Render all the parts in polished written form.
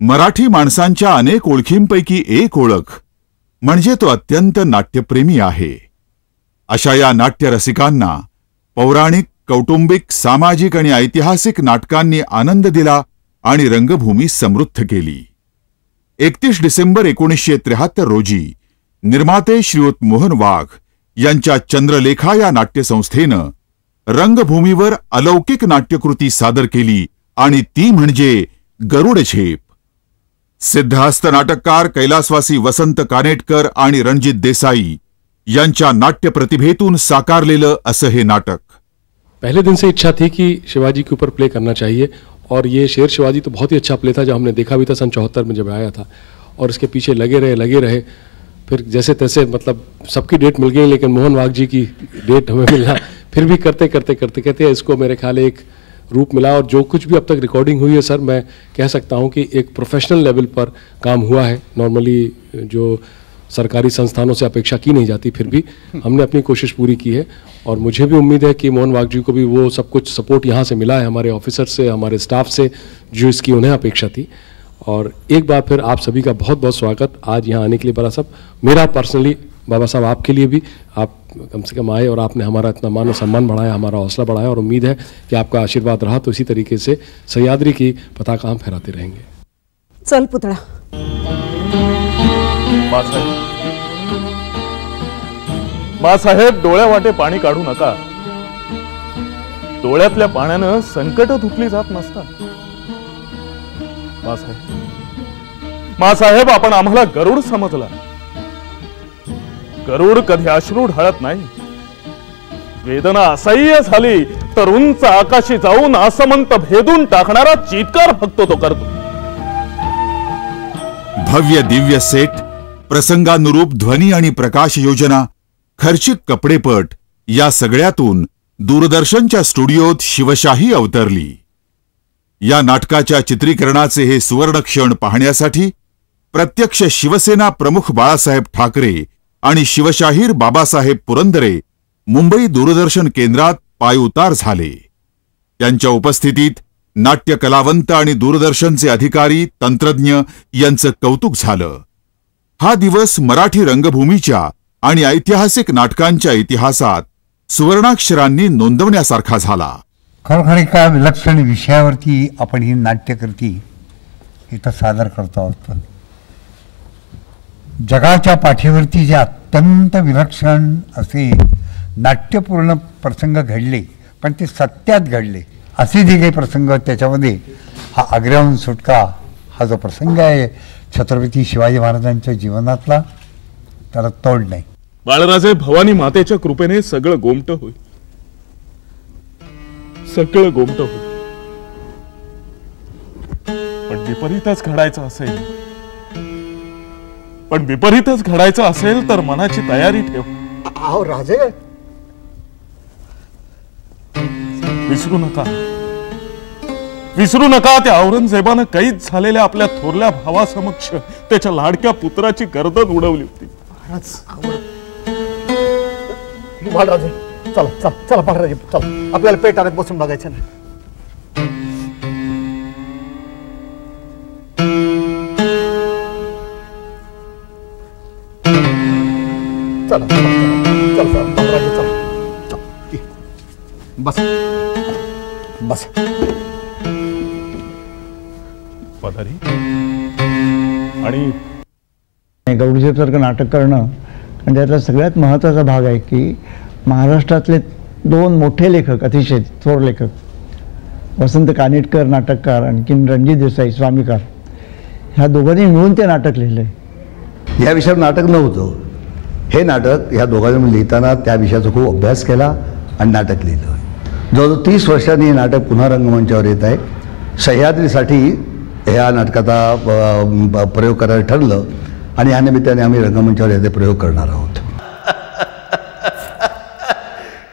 मराठी माणसांच्या अनेक ओळखींपैकी एक ओळख म्हणजे तो अत्यंत नाट्यप्रेमी आहे. अशा या नाट्य रसिकांना पौराणिक, कौटुंबिक, सामाजिक आणि ऐतिहासिक नाटकांनी आनंद दिला आणि रंगभूमी समृद्ध केली. 31 डिसेंबर 1973 रोजी निर्माते श्रीयुत मोहन वाघ यांच्या चंद्रलेखा या नाट्यसंस्थेनं रंगभूमीवर अलौकिक नाट्यकृती सादर केली आणि ती म्हणजे गरुड झेप. सिद्धहस्त नाटककार कैलासवासी वसंत कानेटकर आणि रणजित देसाई यांच्या नाट्य प्रतिभेतून साकारलेलं असं हे नाटक. पहले दिन से इच्छा थी कि शिवाजी के ऊपर प्ले करना चाहिए और ये शेर शिवाजी तो बहुत ही अच्छा प्ले था जो हमने देखा भी था सन 74 में जब आया था. और इसके पीछे लगे रहे फिर जैसे तैसे मतलब सबकी डेट मिल गई लेकिन मोहन वाघ जी की डेट हमें मिला. फिर भी करते इसको मेरे ख्याल एक रूप मिला और जो कुछ भी अब तक रिकॉर्डिंग हुई है सर मैं कह सकता हूँ कि एक प्रोफेशनल लेवल पर काम हुआ है. नॉर्मली जो सरकारी संस्थानों से अपेक्षा की नहीं जाती फिर भी हमने अपनी कोशिश पूरी की है और मुझे भी उम्मीद है कि मोहन वाघ जी को भी वो सब कुछ सपोर्ट यहाँ से मिला है, हमारे ऑफिसर से, हमारे स्टाफ से, जो इसकी उन्हें अपेक्षा थी. और एक बार फिर आप सभी का बहुत बहुत स्वागत आज यहाँ आने के लिए. बड़ा साहब मेरा पर्सनली बाबा साहब आपके लिए भी आप कम से कम आए और आपने हमारा इतना मान और सम्मान बढ़ाया, हमारा हौसला बढ़ाया और उम्मीद है कि आपका आशीर्वाद रहा तो इसी तरीके से सह्याद्री की पताका हम फहराते रहेंगे. चल पुतळा. मासाहेब डोळ्या वाटे पाणी काढू नका. डोळ्यातल्या पाण्यानं संकट धुतली जात नसतात. मासाहेब आपण आम्हाला गरुड समजला. गरुड कधी अश्रू ढाळत नाही. वेदना असह्य झाली तर उंच आकाशी जाऊन आसमंत भेदून टाकणारा चीत्कार फक्त तो करतो. भव्य दिव्य सेट, प्रसंगानुरूप ध्वनी आणि प्रकाश योजना, खर्चिक कपडेपट या सगळ्यातून दूरदर्शनच्या स्टुडिओत शिवशाही अवतरली. या नाटकाच्या चित्रीकरणाचे हे सुवर्णक्षण पाहण्यासाठी प्रत्यक्ष शिवसेना प्रमुख बाळासाहेब ठाकरे आणि शिवशाहीर बाबासाहेब पुरंदरे मुंबई दूरदर्शन केंद्रात पायउतार झाले. त्यांच्या उपस्थितीत नाट्य कलावंत आणि दूरदर्शनचे अधिकारी, तंत्रज्ञ यांचं कौतुक झालं. हा दिवस मराठी रंगभूमीच्या आणि ऐतिहासिक नाटकांच्या इतिहासात सुवर्णाक्षरांनी नोंदवण्यासारखा झाला. खरोखर एका विलक्षण विषयावरती आपण ही नाट्यकृती इथं सादर करतो आहोत. जगाच्या पाठीवरती जे अत्यंत विलक्षण असे नाट्यपूर्ण प्रसंग घडले पण ते सत्यात घडले असे जे काही प्रसंग त्याच्यामध्ये हा आग्र्याहून सुटका हा जो प्रसंग आहे छत्रपती शिवाजी महाराजांच्या जीवनातला त्याला तोड नाही. बाळराजे भवानी मातेच्या कृपेने सगळं गोमट होईल. सगळं गोमट होईल. पण विपरीतच घडायचं असेल तर मनाची तयारी ठेव. अहो राजे विसरू नका त्या औरंगजेबानं कैद झालेल्या आपल्या थोरल्या भावासमक्ष त्याच्या लाडक्या पुत्राची गर्दन उडवली होती. बाळराजे चला बाळराजे चला आपल्याला पेटाऱ्यात बसून बघायचं ना. चला बाळराजे चला बस पधारी. आणि गरुडझेपसारखं नाटक करणं आणि त्यातला सगळ्यात महत्त्वाचा भाग आहे की महाराष्ट्रातले दोन मोठे लेखक, अतिशय थोर लेखक वसंत कानेटकर नाटककार आणखी रणजित देसाई स्वामीकार ह्या दोघांनी मिळून ते नाटक लिहिलं आहे. या विषयावर नाटक नव्हतं. हे नाटक ह्या दोघांनी लिहिताना त्या विषयाचा खूप अभ्यास केला आणि नाटक लिहिलं. जवळजवळ 30 वर्षांनी हे नाटक पुन्हा रंगमंचावर येत आहे. सह्याद्रीसाठी ह्या नाटकाचा प्रयोग करायला ठरलं आणि या निमित्ताने आम्ही रंगमंचावर याचे प्रयोग करणार आहोत.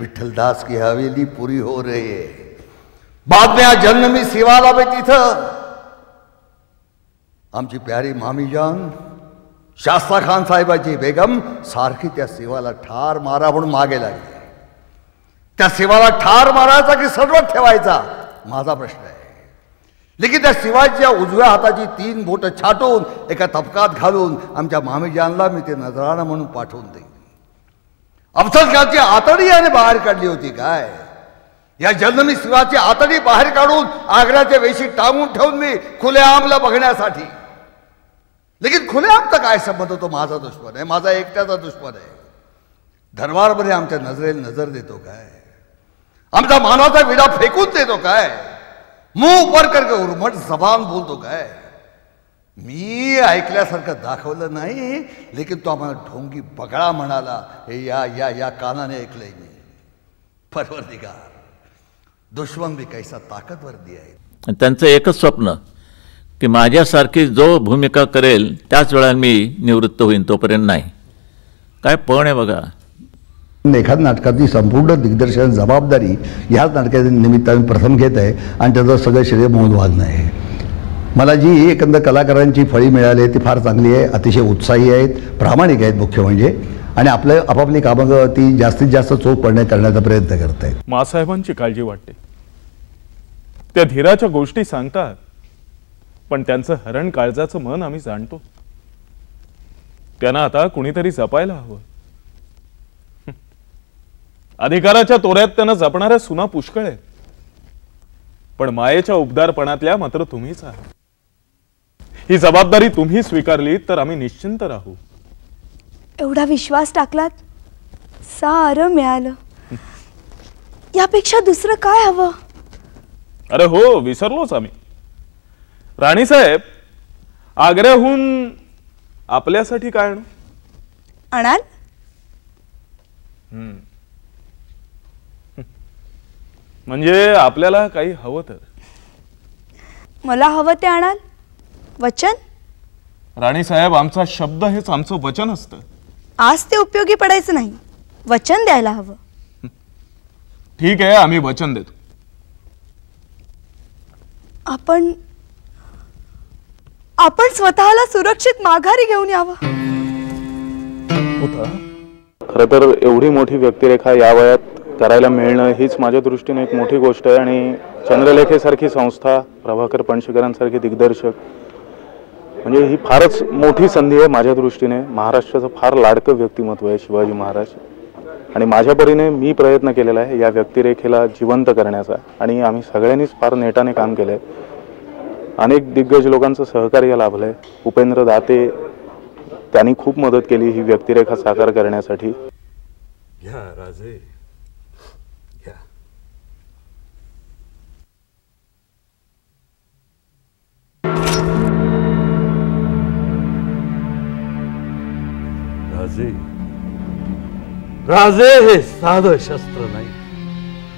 विठ्ठलदास की हवेली पूरी हो रही है. बाद में आज जन्मी सेवाला में तिथं आमची प्यारी मामीजान शास्ता खान साहेबाची बेगम सारखी त्या सेवाला ठार मारा म्हणून मागे लागली. त्या सेवाला ठार मारायचा की सडवत ठेवायचा माझा प्रश्न आहे. लेकिन त्या शिवाजीच्या उजव्या हाताची 3 बोटं छाटून एका तपकात घालून आमच्या मामेजानला मी ते नजराणा म्हणून पाठवून देईन. अफजलखानची आतडी याने बाहेर काढली होती काय? या जन्मी शिवाची आतडी बाहेर काढून आग्र्याच्या वेशीत टांगून ठेवून मी खुलेआमला बघण्यासाठी. लेकिन खुलेआमचा काय संबंध? तो माझा दुश्मन आहे, माझा एकट्याचा दुश्मन आहे. दरबारमध्ये आमच्या नजरेला नजर देतो काय? आमचा मानाचा विडा फेकून देतो काय? मुंह ऊपर करके उर्मट जबान बोलतो काय? मी ऐकल्यासारखं दाखवलं नाही, लेकिन तो आम्हाला ढोंगी बगळा म्हणाला हे या या या कानाने ऐकलंय मी. परवरदिगार, दुश्मन भी कैसा ताकदवर आहे. त्यांचं एकच स्वप्न की माझ्यासारखी जो भूमिका करेल त्याच वेळा मी निवृत्त होईन, तोपर्यंत नाही. काय पण आहे बघा. एखाद्या नाटकाची संपूर्ण दिग्दर्शन जबाबदारी ह्याच नाटकाच्या निमित्ताने प्रथम घेत आहे आणि त्याचं सगळं श्रेय मोहनवालनं आहे. मला जी एकंदर कलाकारांची फळी मिळाली आहे ती फार चांगली आहे. अतिशय उत्साही आहेत, प्रामाणिक आहेत मुख्य म्हणजे, आणि आपापली कामं ती जास्तीत जास्त चोख करण्याचा प्रयत्न करत आहेत. मासाहेबांची काळजी वाटते. त्या धीराच्या गोष्टी सांगतात, पण त्यांचं हरण काळजाचं मन आम्ही जाणतो. त्यांना आता कुणीतरी जपायला हवं. अधिकाराच्या तोऱ्यात त्यांना जपणाऱ्या सुना पुष्कळ आहेत, पण मायेच्या उबदारपणातल्या मात्र तुम्हीच आहात. ही जबाबदारी तुम्ही स्वीकारली तर आम्ही निश्चिंत राहू. एवढा विश्वास टाकलात, सारं मिळालं. यापेक्षा दुसरं काय हवं? अरे हो, विसरलोच आम्ही. राणीसाहेब, आग्र्याहून आपल्यासाठी काय आणू? आणाल? म्हणजे आपल्याला काही हवं तर? मला हवं ते आणाल? वचन? राणीसाहेब, आमचा शब्द हेच आमचं वचन असतं. आज ते उपयोगी पडायचं नाही, वचन द्यायला हवं. ठीक आहे, आम्ही वचन देतो. आपण स्वतःला सुरक्षित माघारी घेऊन यावं. खरं तर एवढी मोठी व्यक्तिरेखा या वयात करायला मिळणं हीच माझ्या दृष्टीने एक मोठी गोष्ट आहे. आणि चंद्रलेखेसारखी संस्था, प्रभाकर पणशीकरांसारखे दिग्दर्शक, म्हणजे ही फारच मोठी संधी आहे माझ्या दृष्टीने. महाराष्ट्राचं फार लाडकं व्यक्तिमत्व आहे शिवाजी महाराज, आणि माझ्या परीने मी प्रयत्न केलेला आहे या व्यक्तिरेखेला जिवंत करण्याचा. आणि आम्ही सगळ्यांनीच फार नेटाने काम केलंय. अनेक दिग्गज लोकांचं सहकार्य लाभलंय. उपेंद्र दाते, त्यांनी खूप मदत केली ही व्यक्तिरेखा साकार करण्यासाठी. राजे, राजे हे साधं शस्त्र नाही.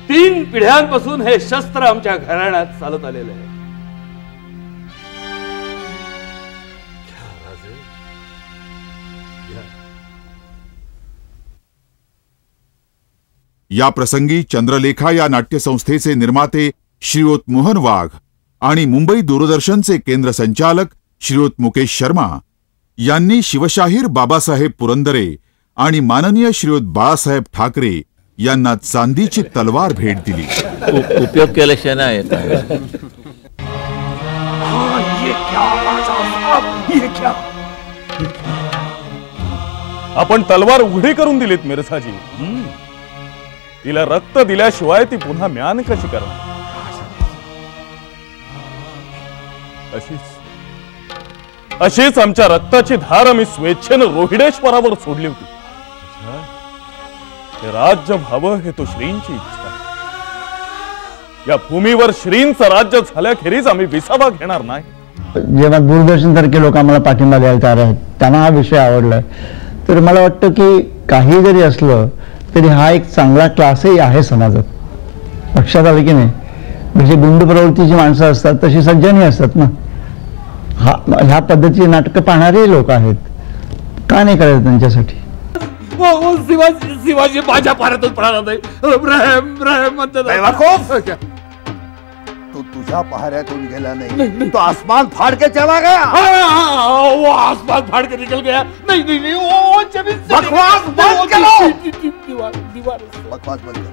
3 पिढ्यांपासून हे शस्त्र आमच्या घराण्यात चालत आलेलं आहे. या प्रसंगी चंद्रलेखा या नाट्यसंस्थेचे निर्माते श्रीयुत मोहन वाघ आणि मुंबई दूरदर्शनचे केंद्र संचालक श्रीयुत मुकेश शर्मा यांनी शिवशाहीर बाबासाहेब पुरंदरे आणि माननीय श्रीयुत बाळासाहेब ठाकरे यांना चांदीची तलवार भेट दिली. उपयोग केल्याशिवाय नाही. आपण तलवार उघडी करून दिलीत मिरसाजी. तिला रक्त दिल्याशिवाय ती पुन्हा म्यान कशी करणार? अशीच आमच्या रक्ताची धार आम्ही स्वेच्छेनं रोहिडेश्वरावर सोडली होती. हे राज्य व्हावं हे तो श्रींची इच्छा. या भूमीवर श्रींचं राज्य झाल्याखेरीज आम्ही विसावा घेणार नाही. जेव्हा दूरदर्शन सारखे लोक आम्हाला पाठिंबा द्यायला तयार आहेत, त्यांना हा विषय आवडलाय, तर मला वाटतं की काही जरी असलं तरी हा एक चांगला क्लासही आहे समाजात. लक्षात आलं की नाही? म्हणजे गुंड प्रवृत्तीची माणसं असतात तशी सज्जनही असतात ना. ह्या पद्धतीची नाटकं पाहणारे लोक आहेत, का नाही करायचं त्यांच्यासाठी? शिवाजी माझ्या पारातच पडाला नाही. तो तुझ्या पहाऱ्यातून गेला नहीं, तो आसमान फाड़ के चला गया. वो आसमान फाड़ के निकल गया. नहीं नहीं नहीं, वो जमीन से बकवास बंद करो. दीवार बकवास बंद करो.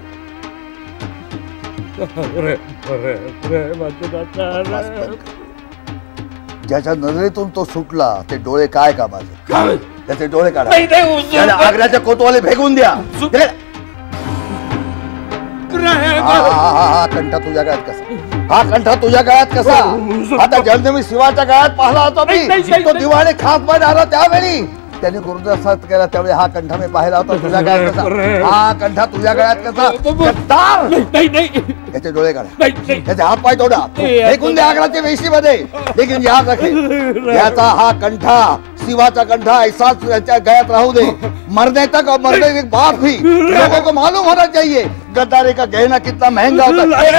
ज्याच्या नजरेतून तो सुटला ते डोळे काय कामाचे, त्याचे डोळे काढा, त्याला आग्र्याच्या कोतवाले फेकून द्या. हा कंठा तुझ्या गळ्यात कसा, हा कंठा तुझ्या गळ्यात कसा? आता ज्याने मी शिवाच्या गळ्यात पाहिला होता मी, तो दिवाळी खास मध्ये आला त्यावेळी त्याने गुरुदासात केला, त्यावेळी हा कंठा मी पाहिला होता तुझ्या गळ्यात कसा, हा कंठा तुझ्या गळ्यात कसा? त्याचे डोळे काढा, त्याचे हात पाय तोडा, फेकून द्या आग्राच्या वेशीमध्ये. लेकिन याद रखे, याचा हा कंठा शिवाचा कंठा ऐसाच याच्या गळ्यात राहू दे. मरने तक और मरने के बाद भी लोगों को मालूम होना चाहिए गद्दारी का गहना कितना महंगा होता है.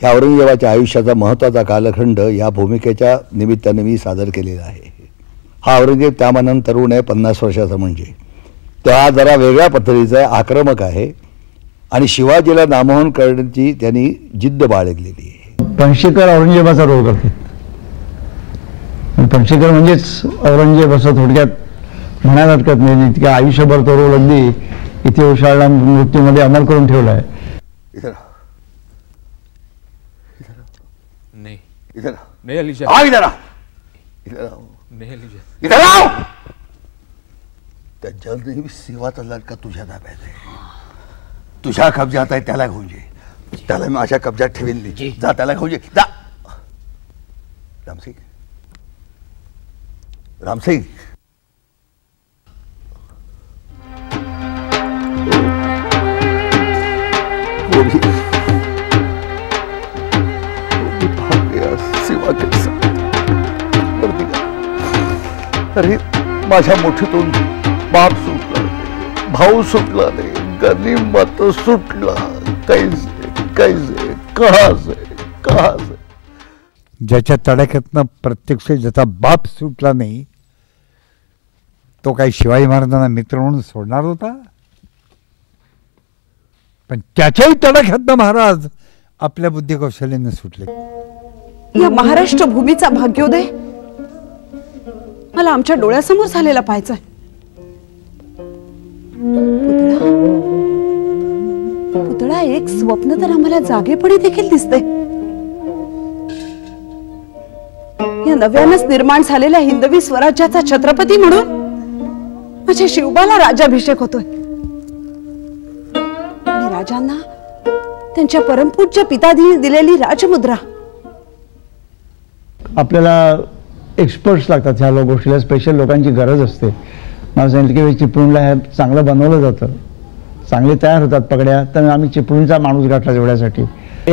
ह्या औरंगजेबाच्या आयुष्याचा महत्वाचा कालखंड या भूमिकेच्या निमित्ताने मी सादर केलेला आहे. हा औरंगजेब त्या मानाने तरुण आहे, 50 वर्षाचा, म्हणजे त्या जरा वेगळ्या पद्धतीचा आहे, आक्रमक आहे आणि शिवाजीला नामोहन करण्याची त्यांनी जिद्द बाळगलेली आहे. पणशीकर औरंगजेबाचा रोल करतात. पणशीकर म्हणजेच औरंगजेब असं थोडक्यात म्हणायला हरकत नाही. इतक्या आयुष्यभर तो रोल अगदी इथे उशाळला मृत्यूमध्ये अमल करून ठेवला आहे. शिवाचा लडका तुझ्या ताब्यात आहे, तुझ्या कब्जात आहे, त्याला घेऊन ये. त्याला मी माझ्या कब्जात ठेवीन. जा त्याला घेऊन ये, जा. रामसिंग, रामसिंग, शिवा कैसा अरे माझ्या मुठीतून बाप सुटला नाही, भाऊ सुटला नाही, गनिमत सुटला. कैसे कैसे कहासे ज्याच्या तडाख्यातनं प्रत्यक्ष ज्याचा बाप सुटला नाही तो काही शिवाजी महाराजांना मित्र म्हणून सोडणार होता? पण त्याच्याही तडाख्यातनं महाराज आपल्या बुद्धिकौशल्याने सुटले. या महाराष्ट्र भूमीचा भाग्योदय मला आमच्या डोळ्यासमोर झालेला पाहायचा. पुतळा एक स्वप्न तर आम्हाला जागेपणी देखील दिसते. या नव्यानच निर्माण झालेल्या हिंदवी स्वराज्याचा छत्रपती म्हणून माझ्या शिवबाला राज्याभिषेक होतोय आणि राजांना त्यांच्या परमपूज्य पिताजीने दिलेली राजमुद्रा. आपल्याला एक्सपर्ट्स लागतात ह्या गोष्टीला, स्पेशल लोकांची गरज असते. मला सांगितलं की चिपळूणला हे चांगलं बनवलं जातं, चांगले तयार होतात पगड्या, तर आम्ही चिपळूणचा माणूस गाठला जेवढ्यासाठी.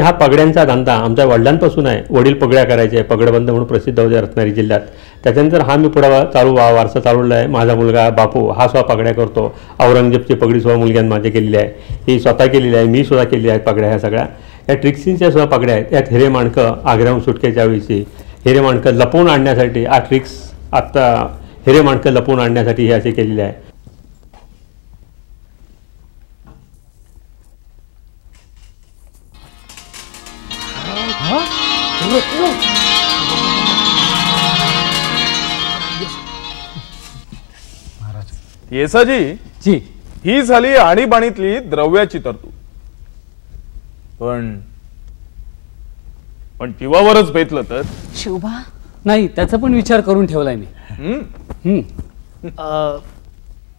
हा पगड्यांचा धंदा आमच्या वडिलांपासून आहे. वडील पगड्या करायचे, पगडबंद म्हणून प्रसिद्ध होते रत्नागिरी जिल्ह्यात. त्याच्यानंतर हा मी पुढे वारसा चालवला आहे. माझा मुलगा बापू हा स्वतः पगड्या करतो. औरंगजेबची पगडी सुद्धा मुलग्यानं माझ्या केलेली आहे, ही स्वतः केलेली आहे, मी सुद्धा केलेली आहेत पगड्या. ह्या सगळ्या या ट्रिक्सींच्या सुद्धा पगड्या आहेत. यात हिरे माणकं आग्र्याहून सुटकेच्या वेळी हिरे माणकं लपवून आणण्यासाठी हा ट्रिक्स, आत्ता हिरे माणकं लपवून आणण्यासाठी हे असे केलेले आहे. येसाजी जी, ही झाली आणीबाणीतली द्रव्याची तरतूद. पण जीवावरच बेतलं तर शिवबा नाही, त्याचा पण विचार करून ठेवलाय मी.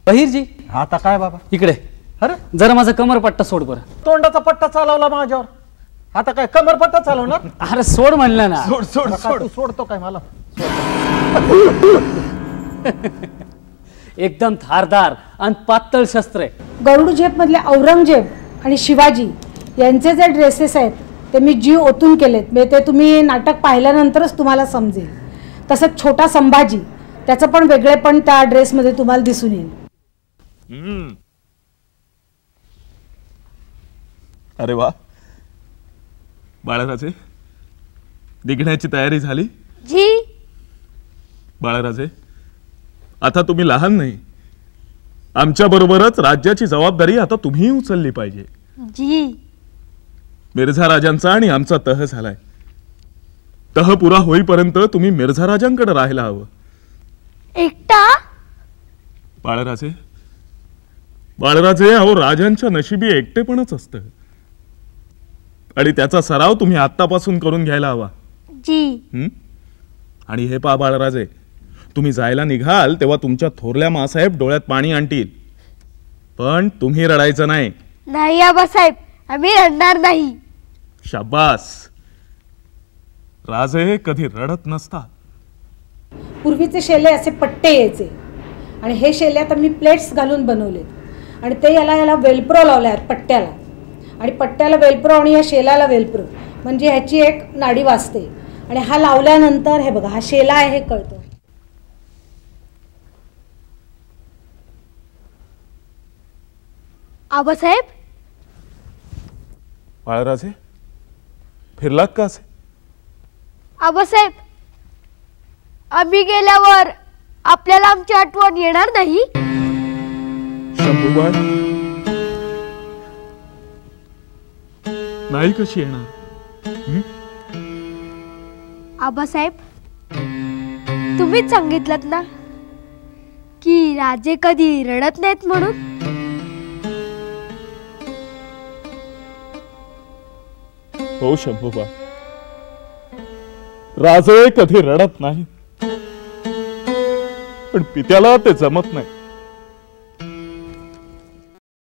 बहिरजी, आता काय बाबा इकडे. अरे जरा माझा कमरपट्टा सोड बरं. तोंडाचा पट्टा चालवला माझ्यावर, आता काय कमरपट्टा चालवणार? अरे सोड म्हणलं ना. तू सोडतो काय मला? एकदम धारदार आणि पातळ शस्त्र आहे. गरुडझेप मधले औरंगजेब आणि शिवाजी यांचे जे ड्रेसेस आहेत ते मी जीव ओतून केलेत. म्हणजे ते तुम्ही नाटक पाहिल्यानंतरच तुम्हाला समजेल. तसंच छोटा संभाजी, त्याचं पण वेगळेपण त्या ड्रेसमध्ये तुम्हाला दिसून येईल. अरे वा. बाळराजे, निघण्याची तयारी झाली? जी. बाळराजे, आता तुम्ही लहान नाही, आमच्या बरोबरच राज्याची जबाबदारी आता तुम्ही उचलली पाहिजे. जी. मिर्झा राजांचा आणि आमचा तह झालाय. तह पुरा होईपर्यंत तुम्ही मिर्झा राजांकडे राहायला हवं. एकटा? बाळराजे, बाळराजे, अहो राजांच्या नशिबी एकटेपणच असतं आणि त्याचा सराव तुम्ही आत्तापासून करून घ्यायला हवा. जी. आणि हे पहा बाळराजे, तुम्ही जायला निघाल तेव्हा तुमच्या थोरल्या मासाहेब डोळ्यात पाणी आणतील, पण तुम्ही रडायचं नाही. नाही आबासाहेब, आम्ही रडणार नाही. शाबास. राजे कधी रडत नसतात. पूर्वीचे शेले असे पट्टे यायचे आणि हे शेले आता मी प्लेट्स घालून बनवलेत आणि ते याला वेलप्रो लावले आहेत पट्ट्याला, आणि पट्ट्याला वेलप्रो आणि या शेलाला वेलप्रो, म्हणजे ह्याची एक नाडी वाजते आणि हा लावल्यानंतर हे बघा हा शेला आहे हे कळतं. आबासाहेब. बाळराजे, फिरलात का असे? आबासाहेब, आम्ही गेल्यावर आपल्याला आमची आठवण येणार नाही? शंभूबाई, नाही कशी येणार? आबासाहेब, तुम्हीच सांगितलं ना की राजे कधी रडत नाहीत म्हणून. हो शंभूबा, राजे कधी रडत नाही, पण पित्याला ते जमत नाही.